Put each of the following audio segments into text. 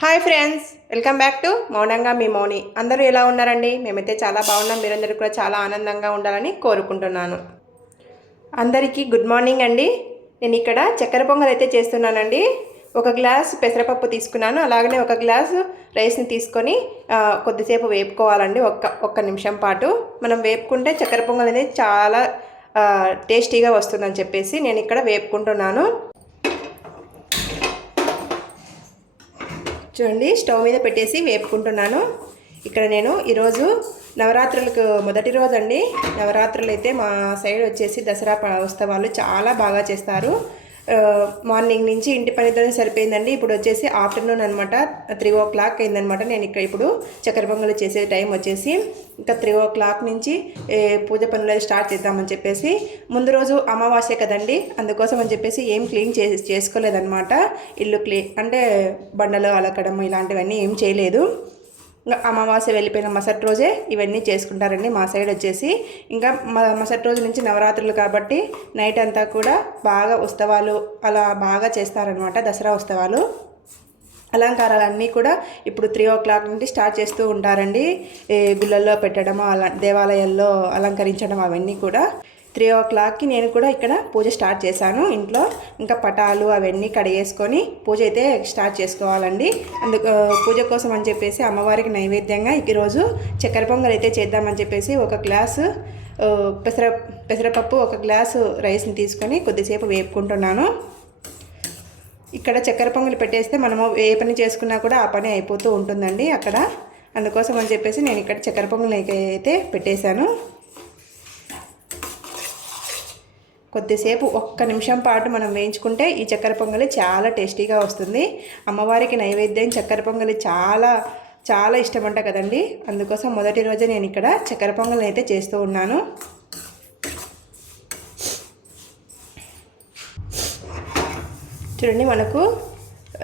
Hi friends welcome back to మౌనంగా మీ మౌని అందరూ ఎలా ఉన్నారండి? మేమైతే చాలా బాగున్నాం. మీరందరూ కూడా చాలా ఆనందంగా ఉండాలని కోరుకుంటున్నాను. అందరికీ గుడ్ మార్నింగ్ అండి. నేను ఇక్కడ చక్కెర పొంగల్ అయితే చేస్తున్నానండి. ఒక గ్లాస్ పెసరపప్పు తీసుకున్నాను. అలాగనే ఒక గ్లాసు రైస్ని తీసుకొని కొద్దిసేపు వేపుకోవాలండి. ఒక్క ఒక్క నిమిషం పాటు. మనం వేపుకుంటే చక్కెర పొంగల్ అనేది చాలా టేస్టీగా వస్తుందని చెప్పేసి నేను ఇక్కడ వేపుకుంటున్నాను. చూడండి స్టవ్ మీద పెట్టేసి వేపుకుంటున్నాను. ఇక్కడ నేను ఈరోజు నవరాత్రులకు మొదటి రోజు అండి నవరాత్రులు అయితే మా సైడ్ వచ్చేసి దసరా ఉత్సవాలు చాలా బాగా చేస్తారు. మార్నింగ్ నుంచి ఇంటి పనితోనే సరిపోయిందండి. ఇప్పుడు వచ్చేసి ఆఫ్టర్నూన్ అనమాట త్రీ ఓ క్లాక్ అయిందనమాట నేను ఇక్కడ ఇప్పుడు చక్కెర పొంగలు చేసే టైం వచ్చేసి ఇంకా త్రీ ఓ క్లాక్ నుంచి పూజ పనులు స్టార్ట్ చేద్దామని చెప్పేసి ముందు రోజు అమావాస్య కదండి. అందుకోసం అని చెప్పేసి ఏం క్లీన్ చే చేసుకోలేదనమాట ఇల్లు క్లీన్ అంటే బండలు అలకడం ఇలాంటివన్నీ ఏం చేయలేదు. ఇంకా అమావాస్య వెళ్ళిపోయిన మసటి రోజే ఇవన్నీ చేసుకుంటారండి. మా సైడ్ వచ్చేసి ఇంకా మసటి రోజు నుంచి నవరాత్రులు కాబట్టి నైట్ అంతా కూడా బాగా ఉత్సవాలు అలా బాగా చేస్తారనమాట దసరా ఉత్సవాలు. అలంకారాలన్నీ కూడా ఇప్పుడు త్రీ ఓ క్లాక్ నుండి స్టార్ట్ చేస్తూ ఉంటారండి. గుళ్ళల్లో పెట్టడము అలా దేవాలయాల్లో అలంకరించడం అవన్నీ కూడా. త్రీ ఓ క్లాక్కి నేను కూడా ఇక్కడ పూజ స్టార్ట్ చేశాను. ఇంట్లో ఇంకా పటాలు అవన్నీ కడిగేసుకొని పూజ అయితే స్టార్ట్ చేసుకోవాలండి. అందుకు పూజ కోసం అని చెప్పేసి అమ్మవారికి నైవేద్యంగా ఈరోజు చక్కెర పొంగల్ అయితే చేద్దామని చెప్పేసి ఒక గ్లాసు పెసర పెసరపప్పు ఒక గ్లాసు రైస్ని తీసుకొని కొద్దిసేపు వేపుకుంటున్నాను. ఇక్కడ చక్కెర పొంగలి పెట్టేస్తే మనము ఏ పని చేసుకున్నా కూడా ఆ పని అయిపోతూ ఉంటుందండి అక్కడ. అందుకోసం అని చెప్పేసి నేను ఇక్కడ చక్కెర పొంగలి అయితే పెట్టేశాను. కొద్దిసేపు ఒక్క నిమిషం పాటు మనం వేయించుకుంటే ఈ చక్కెర పొంగలి చాలా టేస్టీగా వస్తుంది. అమ్మవారికి నైవేద్యం చక్కెర పొంగలి చాలా చాలా ఇష్టమంట కదండి. అందుకోసం మొదటి రోజే నేను ఇక్కడ చక్కెర పొంగల్ని అయితే చేస్తూ ఉన్నాను. చూడండి మనకు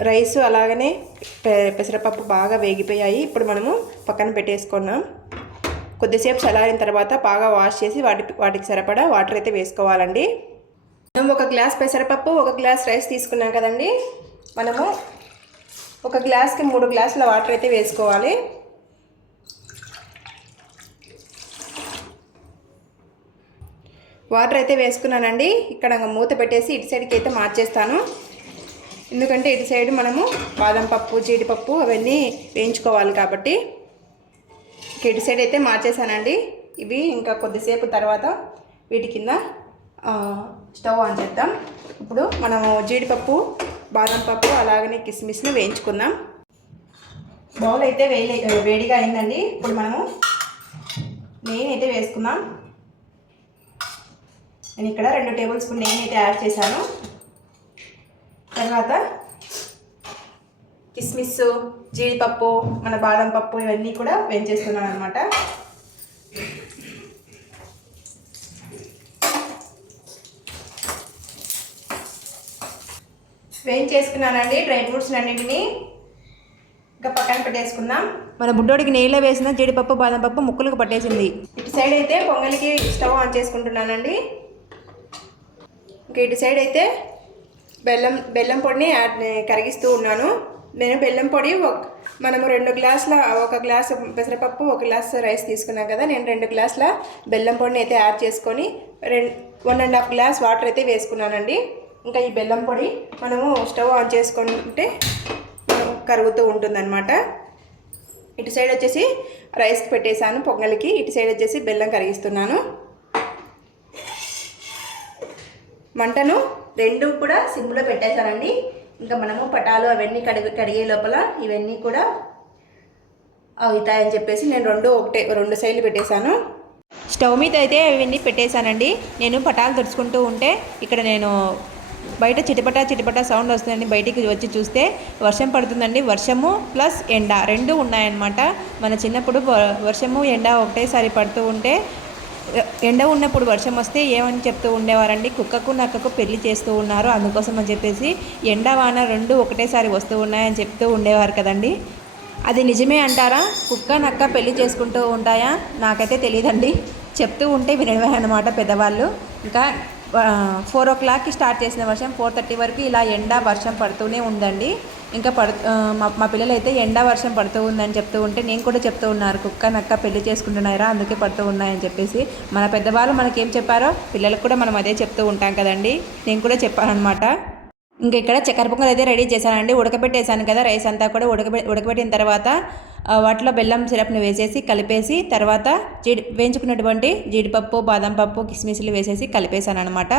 రైస్ అలాగనే పెసరపప్పు బాగా వేగిపోయాయి. ఇప్పుడు మనము పక్కన పెట్టేసుకున్నాం. కొద్దిసేపు చల్లారిన తర్వాత బాగా వాష్ చేసి వాటి వాటికి సరిపడా వాటర్ అయితే వేసుకోవాలండి. మనం ఒక గ్లాస్ పెసరపప్పు ఒక గ్లాస్ రైస్ తీసుకున్నాం కదండి. మనము ఒక గ్లాస్కి మూడు గ్లాసుల వాటర్ అయితే వేసుకోవాలి. వాటర్ అయితే వేసుకున్నానండి. ఇక్కడ మూత పెట్టేసి ఇటు సైడ్కి అయితే మార్చేస్తాను. ఎందుకంటే ఇటు సైడ్ మనము బాదం పప్పు జీడిపప్పు అవన్నీ వేయించుకోవాలి కాబట్టి. ఇటు సైడ్ అయితే మార్చేసానండి ఇవి ఇంకా కొద్దిసేపు తర్వాత వీటి కింద స్టవ్ ఆన్ చేద్దాం. ఇప్పుడు మనము జీడిపప్పు బాదం పప్పు అలాగనే కిస్మిస్ని వేయించుకుందాం. బౌల్ అయితే వేడి వేడిగా అయిందండి. ఇప్పుడు మనము నెయ్యి అయితే వేసుకుందాం. నేను ఇక్కడ రెండు టేబుల్ స్పూన్ నెయ్యి అయితే యాడ్ చేశాను. తర్వాత కిస్మిస్ జీడిపప్పు మన బాదం పప్పు ఇవన్నీ కూడా వేయించేస్తున్నాను అనమాట వేయించేసుకున్నానండి డ్రై ఫ్రూట్స్ అన్నింటినీ. ఇంకా పక్కన పెట్టేసుకుందాం. మన బుడ్డోడికి నెయ్యిలో వేసిన జీడిపప్పు బాదం పప్పు ముక్కలకు పట్టేసింది. ఇటు సైడ్ అయితే పొంగలికి స్టవ్ ఆన్ చేసుకుంటున్నానండి. ఇంకా ఇటు సైడ్ అయితే బెల్లం బెల్లం పొడిని కరిగిస్తూ ఉన్నాను. నేను బెల్లం పొడి ఒక మనము రెండు గ్లాసుల ఒక గ్లాసు పెసరపప్పు ఒక గ్లాస్ రైస్ తీసుకున్నాం కదా నేను రెండు గ్లాసుల బెల్లం పొడిని అయితే యాడ్ చేసుకొని రెండు one and half glass water అయితే వేసుకున్నానండి. ఇంకా ఈ బెల్లం పొడి మనము స్టవ్ ఆన్ చేసుకుంటే కరుగుతూ ఉంటుందన్నమాట. ఇటు సైడ్ వచ్చేసి రైస్కి పెట్టేశాను పొంగలికి ఇటు సైడ్ వచ్చేసి బెల్లం కరిగిస్తున్నాను. మంటను రెండు కూడా సిమ్లో పెట్టేశానండి. ఇంకా మనము పటాలు అవన్నీ కడిగి కడిగే లోపల ఇవన్నీ కూడా అవుతాయని చెప్పేసి నేను రెండు ఒకటే రెండు సైడ్లు పెట్టేశాను. స్టవ్ మీద అయితే ఇవన్నీ పెట్టేశానండి. నేను పటాలు తుడుచుకుంటూ ఉంటే ఇక్కడ నేను బయట చిటపట చిటపట సౌండ్ వస్తుందండి. బయటికి వచ్చి చూస్తే వర్షం పడుతుందండి. వర్షము ప్లస్ ఎండ రెండు ఉన్నాయన్నమాట. మన చిన్నప్పుడు వర్షము ఎండ ఒకటేసారి పడుతూ ఉంటే ఎండ ఉన్నప్పుడు వర్షం వస్తే ఏమని చెప్తూ ఉండేవారండి? కుక్కకు నక్కకు పెళ్ళి చేస్తూ ఉన్నారు. అందుకోసం అని చెప్పేసి ఎండ వాన రెండు ఒకటేసారి వస్తూ ఉన్నాయని చెప్తూ ఉండేవారు కదండి. అది నిజమే అంటారా? కుక్క నక్క పెళ్ళి చేసుకుంటూ ఉంటాయా? నాకైతే తెలియదండి చెప్తూ ఉంటే వినడమే అన్నమాట పెద్దవాళ్ళు. ఇంకా ఫోర్ ఓ క్లాక్కి స్టార్ట్ చేసిన వర్షం ఫోర్ థర్టీ వరకు ఇలా ఎండ వర్షం పడుతూనే ఉందండి. ఇంకా పడు మా మా పిల్లలు అయితే ఎండ వర్షం పడుతూ ఉందని చెప్తూ ఉంటే నేను కూడా చెప్తూ ఉన్నారు కుక్క నక్క పెళ్ళి చేసుకుంటున్నారా అందుకే పడుతూ ఉన్నాయని చెప్పేసి. మన పెద్దవాళ్ళు మనకేం చెప్పారో పిల్లలకు కూడా మనం అదే చెప్తూ ఉంటాం కదండి. నేను కూడా చెప్పాను అనమాట ఇంకా ఇక్కడ చక్కెర పొంగల్ అయితే రెడీ చేశానండి. ఉడకబెట్టేశాను కదా రైస్ అంతా కూడా. ఉడకబె ఉడకబెట్టిన తర్వాత వాటిలో బెల్లం సిరప్ని వేసేసి కలిపేసి తర్వాత జీడి వేయించుకున్నటువంటి జీడిపప్పు బాదం పప్పు కిస్మిస్లు వేసేసి కలిపేశాను అనమాట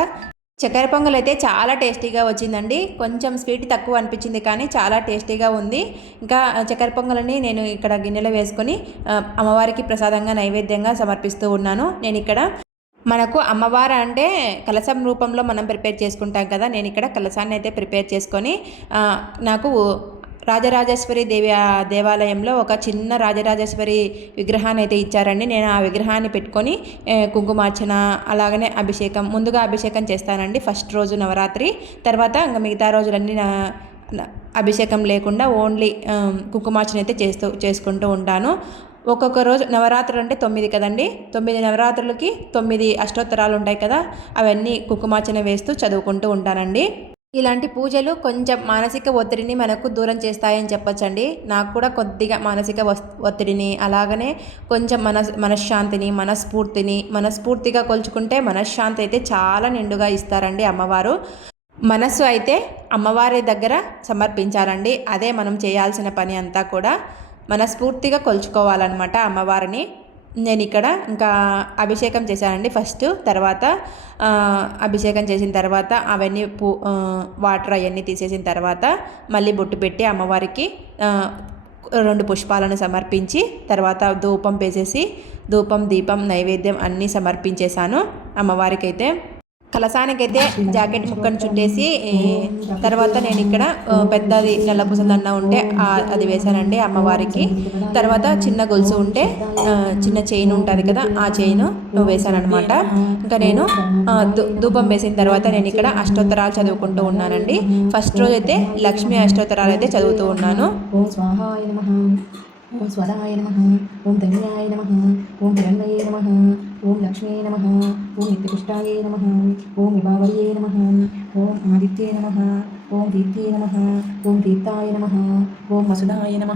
చక్కెర పొంగల్ అయితే చాలా టేస్టీగా వచ్చిందండి. కొంచెం స్వీట్ తక్కువ అనిపించింది కానీ చాలా టేస్టీగా ఉంది. ఇంకా చక్కెర పొంగల్ని నేను ఇక్కడ గిన్నెలో వేసుకొని అమ్మవారికి ప్రసాదంగా నైవేద్యంగా సమర్పిస్తూ ఉన్నాను. నేను ఇక్కడ మనకు అమ్మవారు అంటే కలశం రూపంలో మనం ప్రిపేర్ చేసుకుంటాం కదా నేను ఇక్కడ కలశాన్ని అయితే ప్రిపేర్ చేసుకొని నాకు రాజరాజేశ్వరి దేవి ఆ దేవాలయంలో ఒక చిన్న రాజరాజేశ్వరి విగ్రహాన్ని అయితే ఇచ్చారండి. నేను ఆ విగ్రహాన్ని పెట్టుకొని కుంకుమార్చన అలాగనే అభిషేకం ముందుగా అభిషేకం చేస్తానండి. ఫస్ట్ రోజు నవరాత్రి తర్వాత ఇంకా మిగతా రోజులన్నీ నా అభిషేకం లేకుండా ఓన్లీ కుంకుమార్చన అయితే చేస్తూ చేసుకుంటూ ఉంటాను. ఒక్కొక్క రోజు నవరాత్రులు అంటే తొమ్మిది కదండి? తొమ్మిది నవరాత్రులకి తొమ్మిది అష్టోత్తరాలు ఉంటాయి కదా? అవన్నీ కుంకుమార్చన వేస్తూ చదువుకుంటూ ఉంటానండి. ఇలాంటి పూజలు కొంచెం మానసిక ఒత్తిడిని మనకు దూరం చేస్తాయని చెప్పొచ్చండి. నాకు కూడా కొద్దిగా మానసిక వస్- ఒత్తిడిని అలాగనే కొంచెం మన మనశ్శాంతిని మనస్ఫూర్తిని మనస్ఫూర్తిగా కొలుచుకుంటే మనశ్శాంతి అయితే చాలా నిండుగా ఇస్తారండి అమ్మవారు. మనస్సు అయితే అమ్మవారి దగ్గర సమర్పించాలండి. అదే మనం చేయాల్సిన పని అంతా కూడా. మనస్ఫూర్తిగా కొలుచుకోవాలన్నమాట అమ్మవారిని. నేను ఇక్కడ ఇంకా అభిషేకం చేశానండి ఫస్ట్ తర్వాత అభిషేకం చేసిన తర్వాత అవన్నీ పూ వాటర్ అవన్నీ తీసేసిన తర్వాత మళ్ళీ బొట్టు పెట్టి అమ్మవారికి రెండు పుష్పాలను సమర్పించి తర్వాత ధూపం వేసేసి ధూపం దీపం నైవేద్యం అన్నీ సమర్పించేశాను. అమ్మవారికి అయితే జాకెట్ ముక్కను చుట్టేసి తర్వాత నేను ఇక్కడ పెద్దది నల్ల దండ ఉంటే అది వేశానండి అమ్మవారికి. తర్వాత చిన్న గొలుసు ఉంటే చిన్న చైన్ ఉంటుంది కదా ఆ చైన్ వేశానమాట ఇంకా నేను ధూపం వేసిన తర్వాత నేను ఇక్కడ అష్టోత్తరాలు చదువుకుంటూ ఉన్నానండి. ఫస్ట్ రోజు అయితే లక్ష్మీ అష్టోత్తరాలు అయితే చదువుతూ ఉన్నాను. ఓం స్వాహాయ నమ. ఓం స్వరాయ నమ. ఓం ధన్యాయ నమ. ఓం హిరణ్మయే నమ. ఓం లక్ష్మీ నమ ఓం నిత్యపుష్టాయ నమ ఓం విభావర్యే నమ ఓం ఆదిత్యే నమ ఓం దీప్తే నమ ఓం దీప్తాయ నమ ఓం వసుధాయ నమ.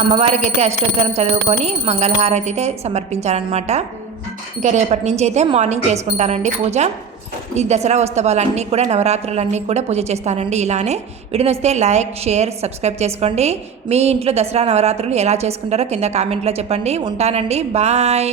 అమ్మవారికి అయితే అష్టోత్తరం చదువుకొని మంగళహారతి అయితే సమర్పించాలన్నమాట ఇంకా రేపటి నుంచి అయితే మార్నింగ్ చేసుకుంటానండి పూజ. ఈ దసరా ఉత్సవాలన్నీ కూడా నవరాత్రులన్నీ కూడా పూజ చేస్తానండి ఇలానే. వీడియో నచ్చితే లైక్ షేర్ సబ్స్క్రైబ్ చేసుకోండి. మీ ఇంట్లో దసరా నవరాత్రులు ఎలా చేసుకుంటారో కింద కామెంట్లో చెప్పండి. ఉంటానండి. బాయ్.